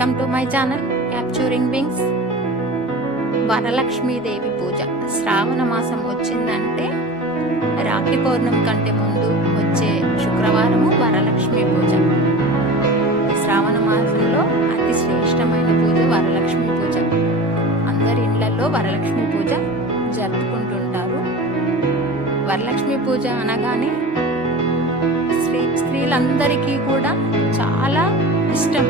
Welcome to my channel capturing wings. Varalakshmidevi పూజ శ్రావణ మాసం వచ్చిందంటే రాఖీ పౌర్ణమి కంటే ముందు వచ్చే శుక్రవారము వరలక్ష్మి పూజ. శ్రావణ మాసంలో అతి శ్రేష్టమైన పూజ వరలక్ష్మి పూజ. అందరి ఇళ్లలో వరలక్ష్మి పూజ జరుపుకుంటుంటారు. వరలక్ష్మి పూజ అనగానే స్త్రీలందరికీ కూడా చాలా ఇష్టం.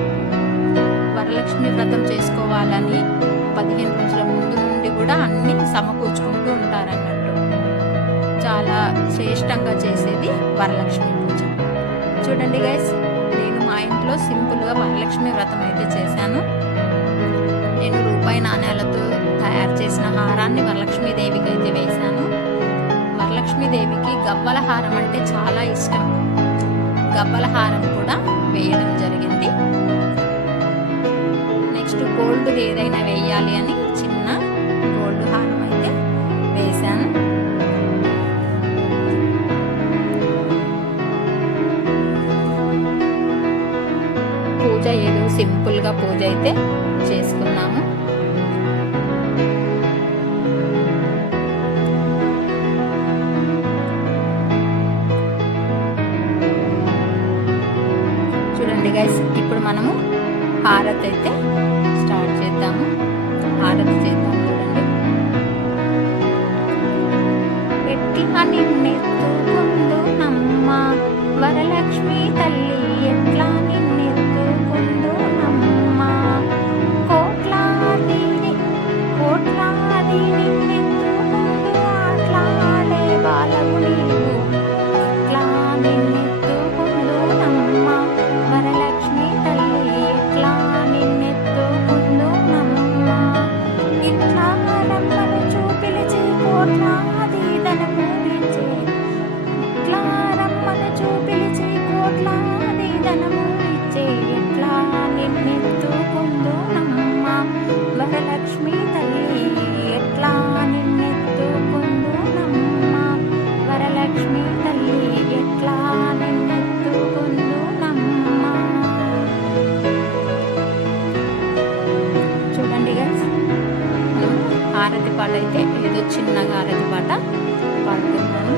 వరలక్ష్మి వ్రతం చేసుకోవాలని 15 రోజుల ముందు నుండి కూడా అన్ని సమకూర్చుకుంటూ ఉంటారన్నట్టు. చాలా శ్రేష్టంగా చేసేది వరలక్ష్మి పూజ. చూడండి గైస్, నేను మా ఇంట్లో సింపుల్గా వరలక్ష్మి వ్రతం అయితే చేశాను. నేను రూపాయి నాణ్యాలతో తయారు చేసిన హారాన్ని వరలక్ష్మీదేవికి అయితే వేశాను. వరలక్ష్మీదేవికి గవ్వల హారం అంటే చాలా ఇష్టం. గవ్వల హారం కూడా వేయడం జరిగింది. నెక్స్ట్ గోల్డ్ ఏదైనా వేయాలి అని చిన్న గోల్డ్ హారం అయితే వేశాను. పూజ ఏదో సింపుల్గా పూజ అయితే చేసుకున్నాము. చూడండి గైస్, ఇప్పుడు మనము హారతి అయితే స్టార్ట్ చేద్దాము. హారతి చేద్దాం. చూడండి, ఎట్లా నిన్నెత్తుకుందు నమ్మ వరలక్ష్మి తల్లి, ఎట్లా నిన్నెత్తుకుందు నమ్మ, కోట్లాది నిన్నెత్తుకుందు ఆట్లాడే బాలవు నీవు, ఎట్లా నిన్నెత్తుకుందు నమ్మ వరలక్ష్మి తల్లి, ఎట్లా నిన్నెత్తుకుందు నమ్మ, ఇట్లా రమ్మను చూపిలిచి కోట్లాది ధనము ఇచ్చే, ఇట్లా రమ్మను చూపిలిచి కోట్లాది ధనము ఇచ్చే, ఎట్లా నిన్నెత్తుకుందు నమ్మ వరలక్ష్మి తల్లి, ఎట్లా నిన్నెత్తుకుందు నమ్మ వరలక్ష్మి తల్లి, ఎట్లా నిన్నెత్తుకుందు నమ్మ. చూడండి గైస్, హారతి పాట అయితే ఏదో చిన్నగా హారతి పాట పాడుతున్నాను.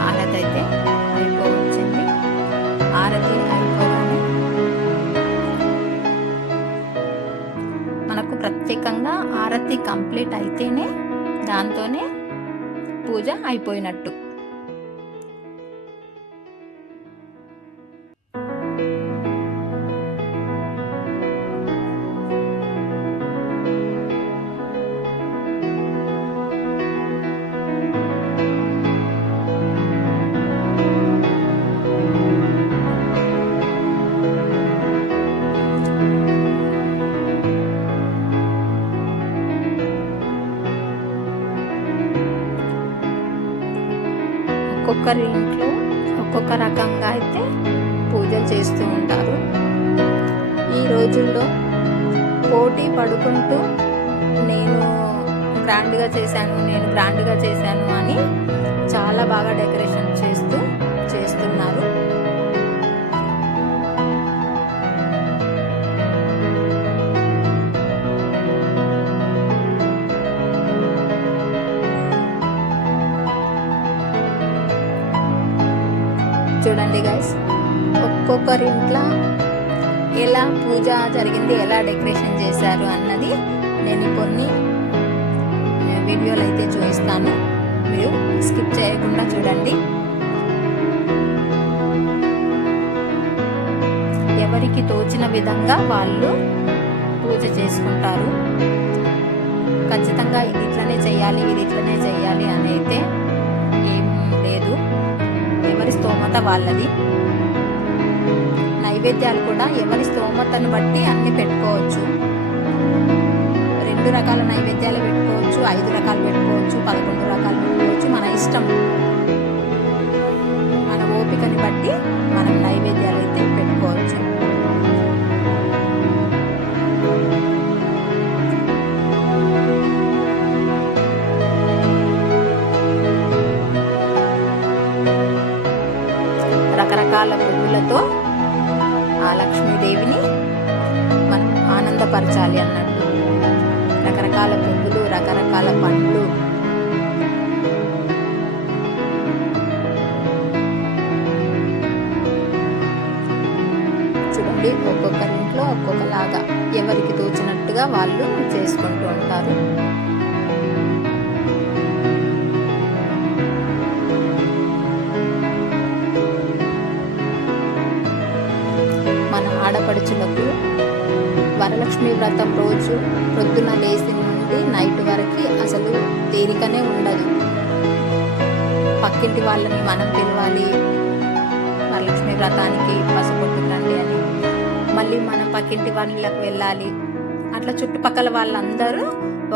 హారతి అయితే అయిపోవచ్చింది. హారతి అయిపోగానే మనకు ప్రత్యేకంగా హారతి కంప్లీట్ అయితేనే దాంతోనే పూజ అయిపోయినట్టు. ఒక్కొక్కరి ఇంట్లో ఒక్కొక్క రకంగా అయితే పూజలు చేస్తూ ఉంటారు. ఈ రోజుల్లో పోటీ పడుకుంటూ నేను గ్రాండ్గా చేశాను అని చాలా బాగా డెకరేషన్ చేస్తున్నారు. చూడండి గైస్, ఒక్కొక్కరి ఇంట్లో ఎలా పూజ జరిగింది, ఎలా డెకరేషన్ చేశారు అన్నది నేను కొన్ని వీడియోలు అయితే చూపిస్తాను. మీరు స్కిప్ చేయకుండా చూడండి. ఎవరికి తోచిన విధంగా వాళ్ళు పూజ చేసుకుంటారు. ఖచ్చితంగా ఇది ఇట్లనే చేయాలి అని అయితే ఏం లేదు. ఎవరి స్తోమత వాళ్ళది. నైవేద్యాలు కూడా ఎవరి స్తోమతను బట్టి అన్ని పెట్టుకోవచ్చు. 2 రకాల నైవేద్యాలు పెట్టుకోవచ్చు, 5 రకాలు పెట్టుకోవచ్చు, 11 రకాలు పెట్టుకోవచ్చు. మన ఇష్టం, మన ఓపికని బట్టి మనం నైవేద్యాలు అయితే పెట్టుకోవచ్చు. రకరకాల పువ్వులతో ఆ లక్ష్మీదేవిని సంతోషపరచాలి అన్నట్టు. రకరకాల పువ్వులు, రకరకాల పండ్లు, చూడండి ఒక్కొక్కరింట్లో ఒక్కొక్కలాగా ఎవరికి తోచినట్టుగా వాళ్ళు చేసుకుంటూ ఉంటారు. మన ఆడపడుచులకు వరలక్ష్మి వ్రతం రోజు పొద్దున లేచి నుండి నైట్ వరకు అసలు తీరికనే ఉండదు. పక్కింటి వాళ్ళని మనం పిలవాలి, వరలక్ష్మి వ్రతానికి పసుపొట్టు రండి అని, మళ్ళీ మనం పక్కింటి వాళ్ళకి వెళ్ళాలి. అట్లా చుట్టుపక్కల వాళ్ళందరూ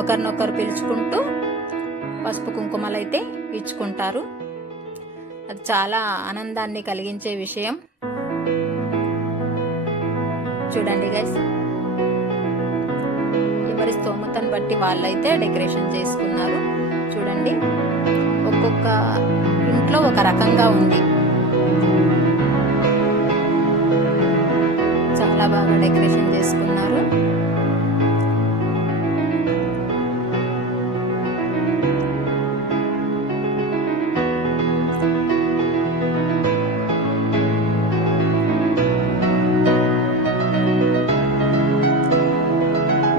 ఒకరినొకరు పిలుచుకుంటూ పసుపు కుంకుమలు అయితే ఇచ్చుకుంటారు. అది చాలా ఆనందాన్ని కలిగించే విషయం. చూడండి గైస్, ఎవరి స్తోమతను బట్టి వాళ్ళైతే డెకరేషన్ చేసుకున్నారు. చూడండి ఒక్కొక్క ఇంట్లో ఒక రకంగా ఉంది. చాలా బాగా డెకరేషన్ చేసుకున్నారు.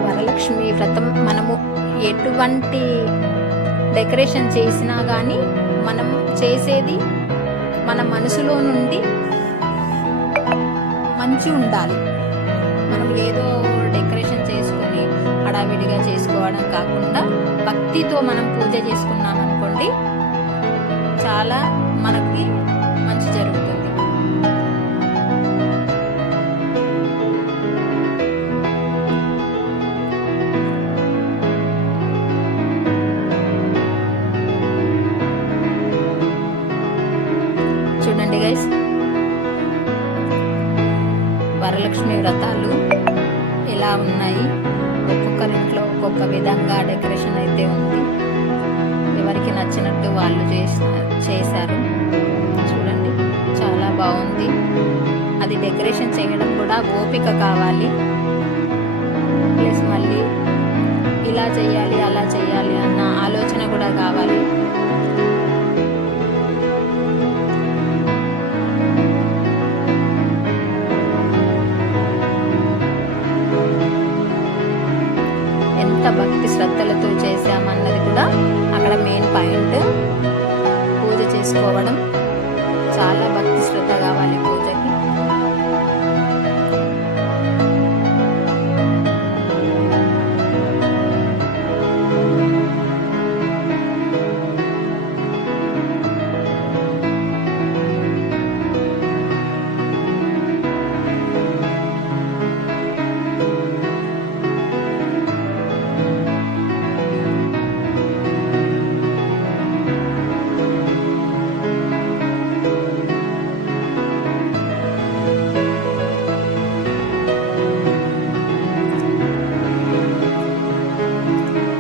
వరలక్ష్మి వ్రతం మనము ఎటువంటి డెకరేషన్ చేసినా కానీ మనం చేసేది మన మనసులో నుండి మంచి ఉండాలి. మనం ఏదో డెకరేషన్ చేసుకొని హడావిడిగా చేసుకోవడం కాకుండా భక్తితో మనం పూజ చేసుకున్నాం అనుకోండి, చాలా మనకి మంచి జరుగుతుంది. చూడండి గైస్, వరలక్ష్మి వ్రతాలు ఎలా ఉన్నాయి, ఒక్కొక్కరింట్లో ఒక్కొక్క విధంగా డెకరేషన్ అయితే ఉంది. ఎవరికి నచ్చినట్టు వాళ్ళు చేశారు. చూడండి చాలా బాగుంది. అది డెకరేషన్ చేయడం కూడా ఓపిక కావాలి, ప్లస్ మళ్ళీ ఇలా చేయాలి అలా చేయాలి అన్న ఆలోచన కూడా కావాలి. భక్తి శ్రద్ధలతో చేశామన్నది కూడా అక్కడ మెయిన్ పాయింట్. పూజ చేసుకోవడం చాలా భక్తి శ్రద్ధ కావాలి పూజకి.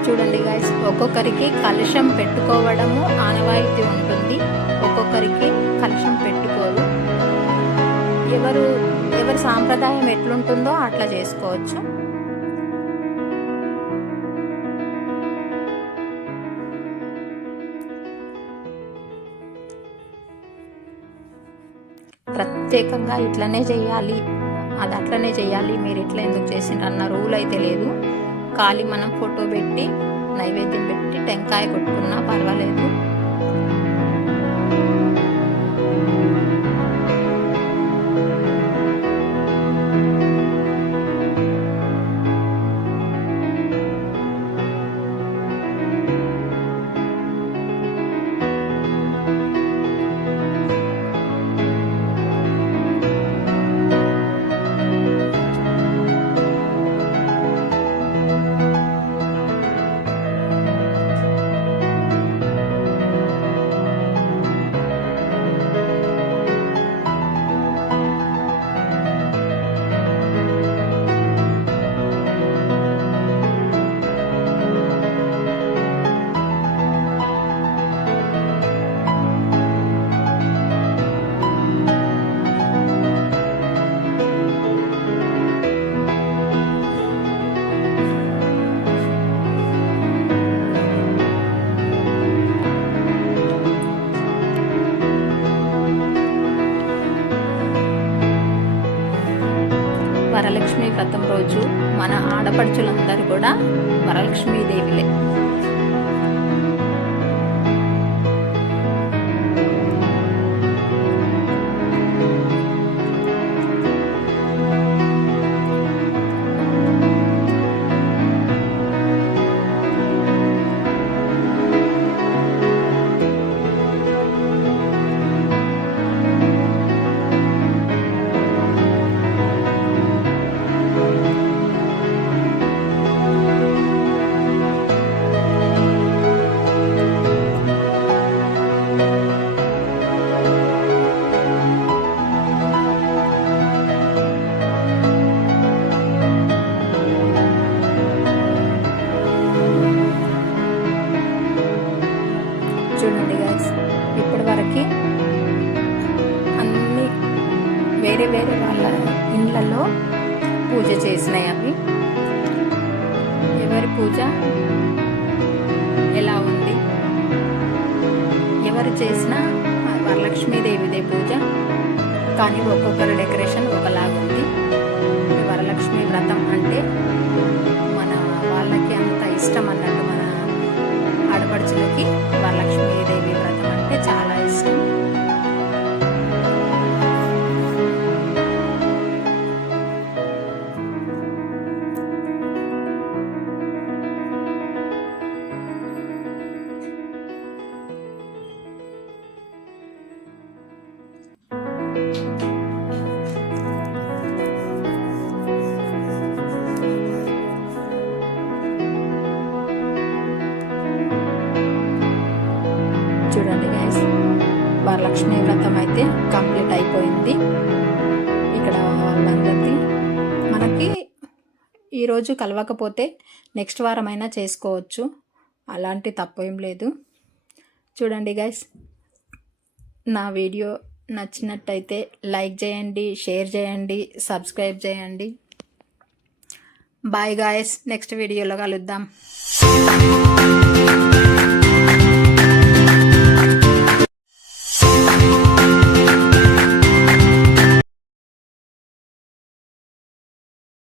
చూడండి గైస్, ఒక్కొక్కరికి కలశం పెట్టుకోవడము ఆనవాయితీ ఉంటుంది, ఒక్కొక్కరికి కలశం పెట్టుకోరు. ఎవరి సాంప్రదాయం ఎట్లుంటుందో అట్లా చేసుకోవచ్చు. ప్రత్యేకంగా ఇట్లనే చేయాలి, అది అట్లనే చేయాలి, మీరు ఇట్లా ఎందుకు చేసిండ్రు అన్న రూల్ అయితే లేదు. ఖాళీ మనం ఫోటో పెట్టి నైవేద్యం పెట్టి టెంకాయ కొట్టుకున్నా పర్వాలేదు. రోజు మన ఆడపడుచులందరూ కూడా వరలక్ష్మీదేవిలే. చూడండి గైస్, ఇప్పటి వరకు అన్ని వేరే వేరే వాళ్ళ ఇళ్ళల్లో పూజ చేసినాయి. అవి ఎవరి పూజ ఎలా ఉంది, ఎవరు చేసినా వరలక్ష్మీదేవిదే పూజ, కానీ ఒక్కొక్కరి డెకరేషన్ ఒకలాగుంది. వరలక్ష్మి వ్రతం అంటే మన వాళ్ళకి అంత ఇష్టం అన్నట్టు, మన ఆడపడుచులకి వరలక్ష్మీదేవి వ్రతం అంటే చాలా ఇష్టం. చూడండి గైస్, వరలక్ష్మి వ్రతం అయితే కంప్లీట్ అయిపోయింది. ఇక్కడ వాళ్ళందరిది మనకి ఈరోజు కలవకపోతే నెక్స్ట్ వారం అయినా చేసుకోవచ్చు, అలాంటి తప్పు ఏం లేదు. చూడండి గైస్, నా వీడియో నచ్చినట్టయితే లైక్ చేయండి, షేర్ చేయండి, సబ్స్క్రైబ్ చేయండి. బాయ్ గాయస్, నెక్స్ట్ వీడియోలో కలుద్దాం.